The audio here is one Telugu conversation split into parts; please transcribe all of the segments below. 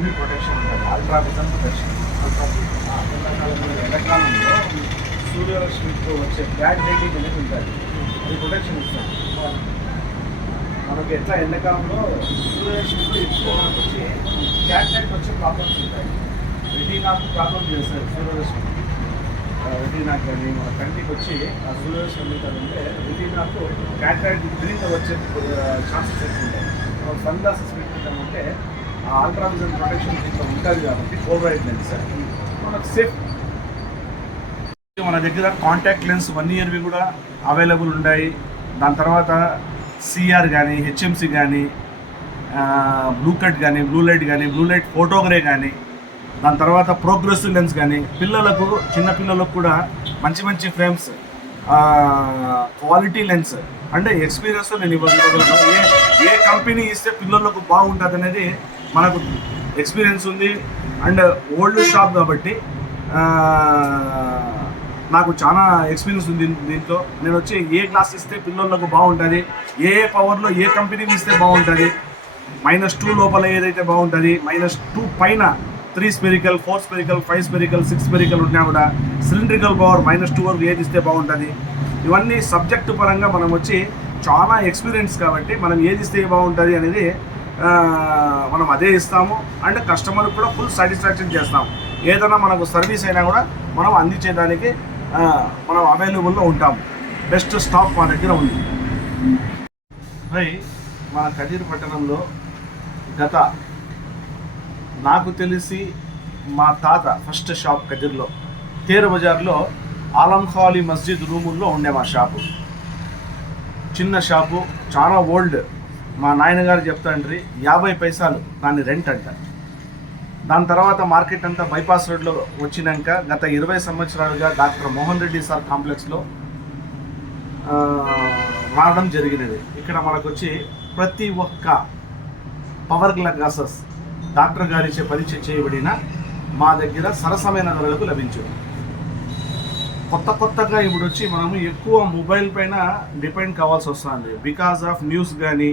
యూవీ ప్రొటెక్షన్ ఉంటుంది అల్ట్రా విజన్ ప్రొటెక్షన్ ఎండాకాలంలో సూర్యరశ్మితో వచ్చే బ్యాడ్ లైటింగ్ అనేది ఉంటుంది. అది ప్రొటెక్షన్ ఇస్తుంది. మనకి ఎట్లా ఎండాకాలంలో సూర్యరశ్మితో ఎక్కువ మనకు వచ్చి క్యాటరాక్ట్ వచ్చే ప్రాబ్లమ్స్ ఉంటాయి. రెటీనాకు ప్రాబ్లం చేస్తారు సూర్యరశ్మి. రెటీనాకు కానీ మన కంటికి వచ్చి ఆ సూర్యరశ్మి అంటే రెటీనాకు క్యాటరాక్ట్ గ్రీన్ వచ్చే ఛాన్సెస్ ఎక్కువ ఉంటాయి. మనం సన్ గ్లాసెస్ పెట్టుకుంటామంటే ఆ అల్ట్రావిజన్ ప్రొటెక్షన్ దీంట్లో ఉంటుంది కాబట్టి పోలరైడ్ లెన్స్ మనకు సేఫ్ మన దగ్గర కాంటాక్ట్ లెన్స్ వన్ ఇయర్వి కూడా అవైలబుల్ ఉన్నాయి దాని తర్వాత సిఆర్ కానీ హెచ్ఎంసి కానీ బ్లూ కట్ కానీ బ్లూ లైట్ కానీ బ్లూ లైట్ ఫోటోగ్రే కానీ దాని తర్వాత ప్రోగ్రెసివ్ లెన్స్ కానీ పిల్లలకు చిన్న పిల్లలకు కూడా మంచి మంచి ఫ్రేమ్స్ క్వాలిటీ లెన్స్ అంటే ఎక్స్పీరియన్స్ నేను ఇవ్వగలను. ఏ ఏ కంపెనీ ఇస్తే పిల్లలకు బాగుంటుంది అనేది మనకు ఎక్స్పీరియన్స్ ఉంది అండ్ ఓల్డ్ షాప్ కాబట్టి నాకు చాలా ఎక్స్పీరియన్స్ ఉంది దీంతో నేను వచ్చి ఏ క్లాస్ ఇస్తే పిల్లలకు బాగుంటుంది ఏ ఏ పవర్లో ఏ కంపెనీకి ఇస్తే బాగుంటుంది మైనస్ టూ లోపల ఏదైతే బాగుంటుంది మైనస్ టూ పైన three spherical four spherical five spherical six spherical ఉన్నా కూడా సిలిండ్రికల్ పవర్ మైనస్ టూ వరకు ఏది ఇస్తే బాగుంటుంది. ఇవన్నీ సబ్జెక్టు పరంగా మనం వచ్చి చాలా ఎక్స్పీరియన్స్ కాబట్టి మనం ఏది ఇస్తే బాగుంటుంది అనేది మనం అదే ఇస్తాము. అండ్ కస్టమర్ కూడా ఫుల్ సాటిస్ఫాక్షన్ చేస్తాం. ఏదైనా మనకు సర్వీస్ అయినా కూడా మనం అందించేదానికి మనం అవైలబుల్లో ఉంటాము బెస్ట్ స్టాక్ మా దగ్గర ఉంది. పై మన కదిరి పట్టణంలో గత నాకు తెలిసి మా తాత ఫస్ట్ షాప్ కదిర్లో తేరు బజార్లో ఆలంఖాళీ మస్జిద్ రూముల్లో ఉండే మా షాపు. చిన్న షాపు చాలా ఓల్డ్. మా నాయనగారు చెప్తాండ్రి యాభై పైసలు దాని రెంట్ అంట. దాని తర్వాత మార్కెట్ అంతా బైపాస్ రోడ్లో వచ్చినాక గత ఇరవై సంవత్సరాలుగా డాక్టర్ మోహన్ రెడ్డి సార్ కాంప్లెక్స్లో రావడం జరిగినది. ఇక్కడ మనకు వచ్చి ప్రతి ఒక్క పవర్ గ్లాసెస్ డాక్టర్ గారిచే పరీక్ష చేయబడిన మా దగ్గర సరసమైన ధరలకు లభించు కొత్త కొత్తగా ఇప్పుడు వచ్చి మనము ఎక్కువ మొబైల్ పైన డిపెండ్ కావాల్సి వస్తుంది. బికాస్ ఆఫ్ న్యూస్ కానీ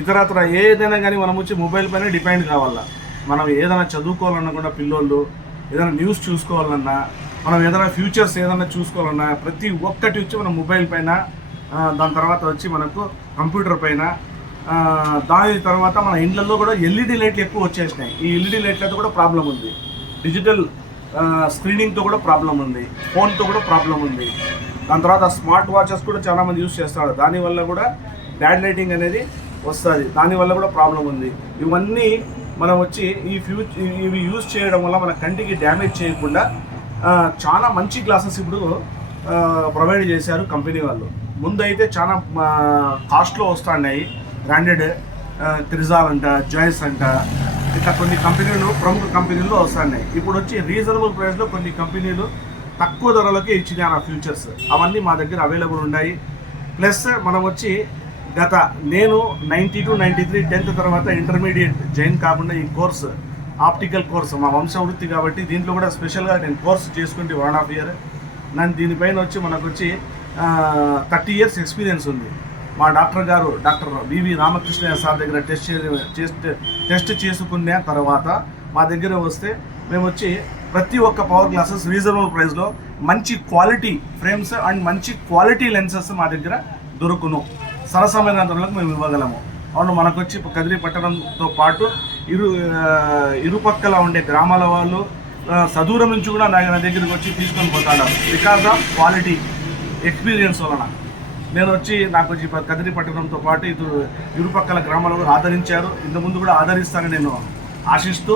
ఇతరత్ర ఏదైనా కానీ మనం వచ్చి మొబైల్ పైన డిపెండ్ కావాలా? మనం ఏదైనా చదువుకోవాలన్నా కూడా పిల్లోళ్ళు ఏదైనా న్యూస్ చూసుకోవాలన్నా మనం ఏదైనా ఫ్యూచర్స్ ఏదైనా చూసుకోవాలన్నా ప్రతి ఒక్కటి వచ్చి మన మొబైల్ పైన దాని తర్వాత వచ్చి మనకు కంప్యూటర్ పైన దాని తర్వాత మన ఇండ్లలో కూడా ఎల్ఈడి లైట్లు ఎక్కువ వచ్చేసినాయి. ఈ ఎల్ఈడి లైట్లతో కూడా ప్రాబ్లం ఉంది. డిజిటల్ స్క్రీనింగ్తో కూడా ప్రాబ్లం ఉంది. ఫోన్తో కూడా ప్రాబ్లం ఉంది. దాని తర్వాత స్మార్ట్ వాచెస్ కూడా చాలామంది యూస్ చేస్తారు. దానివల్ల కూడా బ్యాడ్ లైటింగ్ అనేది వస్తుంది. దానివల్ల కూడా ప్రాబ్లం ఉంది. ఇవన్నీ మనం వచ్చి ఈ ఫ్యూచ్ ఇవి యూజ్ చేయడం వల్ల మన కంటికి డ్యామేజ్ చేయకుండా చాలా మంచి గ్లాసెస్ ఇప్పుడు ప్రొవైడ్ చేశారు కంపెనీ వాళ్ళు. ముందు అయితే చాలా కాస్ట్లో వస్తున్నాయి. బ్రాండెడ్ క్రిజాల్ అంట జాయిస్ అంట ఇట్లా కొన్ని కంపెనీలు ప్రముఖ కంపెనీలు వస్తున్నాయి. ఇప్పుడు వచ్చి రీజనబుల్ ప్రైస్లో కొన్ని కంపెనీలు తక్కువ ధరలకే ఇచ్చినాయి ఆ ఫ్యూచర్స్. అవన్నీ మా దగ్గర అవైలబుల్ ఉన్నాయి. ప్లస్ మనం వచ్చి గత నేను ninety two ninety three tenth తర్వాత ఇంటర్మీడియట్ జాయిన్ కాకుండా ఈ కోర్స్ ఆప్టికల్ కోర్స్ మా వంశవృత్తి కాబట్టి దీంట్లో కూడా స్పెషల్గా నేను కోర్స్ చేసుకుంటే వన్ హాఫ్ ఇయర్. నన్ను దీనిపైన వచ్చి మనకు వచ్చి థర్టీ ఇయర్స్ ఎక్స్పీరియన్స్ ఉంది. మా డాక్టర్ గారు డాక్టర్ వివి రామకృష్ణ సార్ దగ్గర టెస్ట్ టెస్ట్ టెస్ట్ చేసుకున్న తర్వాత మా దగ్గర వస్తే మేము వచ్చి ప్రతి ఒక్క పవర్ గ్లాసెస్ రీజనబుల్ ప్రైస్లో మంచి క్వాలిటీ ఫ్రేమ్స్ అండ్ మంచి క్వాలిటీ లెన్సెస్ మా దగ్గర దొరుకును. సరసమైన ధరలకు మేము ఇవ్వగలము. అవును మనకు వచ్చి కదిరి పట్టణంతో పాటు ఇరు ఇరుపక్కల ఉండే గ్రామాల వాళ్ళు సదూరం నుంచి కూడా నా దగ్గరికి వచ్చి తీసుకొని పోతాడు బికాస్ ఆఫ్ క్వాలిటీ ఎక్స్పీరియన్స్ వలన. నేను వచ్చి నాకు వచ్చి కదిరి పట్టణంతో పాటు ఇటు ఇరుపక్కల గ్రామాల కూడా ఆదరించారు. ఇంతకుముందు కూడా ఆదరిస్తానని నేను ఆశిస్తూ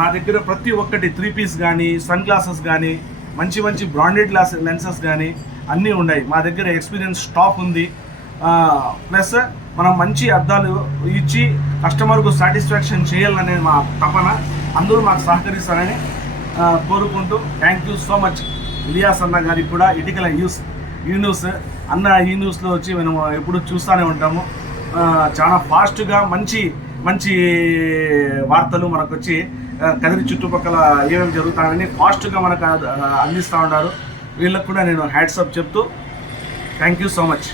నా దగ్గర ప్రతి ఒక్కటి త్రీ పీస్ కానీ సన్ గ్లాసెస్ కానీ మంచి మంచి బ్రాండెడ్ గ్లాస్ లెన్సెస్ కానీ అన్నీ ఉన్నాయి. మా దగ్గర ఎక్స్పీరియన్స్ స్టాక్ ఉంది. ప్లస్ మనం మంచి అద్దాలు ఇచ్చి కస్టమర్కు సాటిస్ఫాక్షన్ చేయాలనే మా తపన. అందరూ మాకు సహకరిస్తారని కోరుకుంటూ thank you so much. Ilyas అన్న గారికి కూడా ఇటికల న్యూస్ ఈ న్యూస్ అన్న ఈ న్యూస్లో వచ్చి మనం ఎప్పుడు చూస్తూనే ఉంటాము. చాలా ఫాస్ట్గా మంచి మంచి వార్తలు మనకు వచ్చి కదిరి చుట్టుపక్కల ఏమేమి జరుగుతాయని ఫాస్ట్గా మనకు అందిస్తూ ఉన్నారు. వీళ్ళకు కూడా నేను హ్యాట్సప్ చెప్తూ థ్యాంక్ యూ సో మచ్.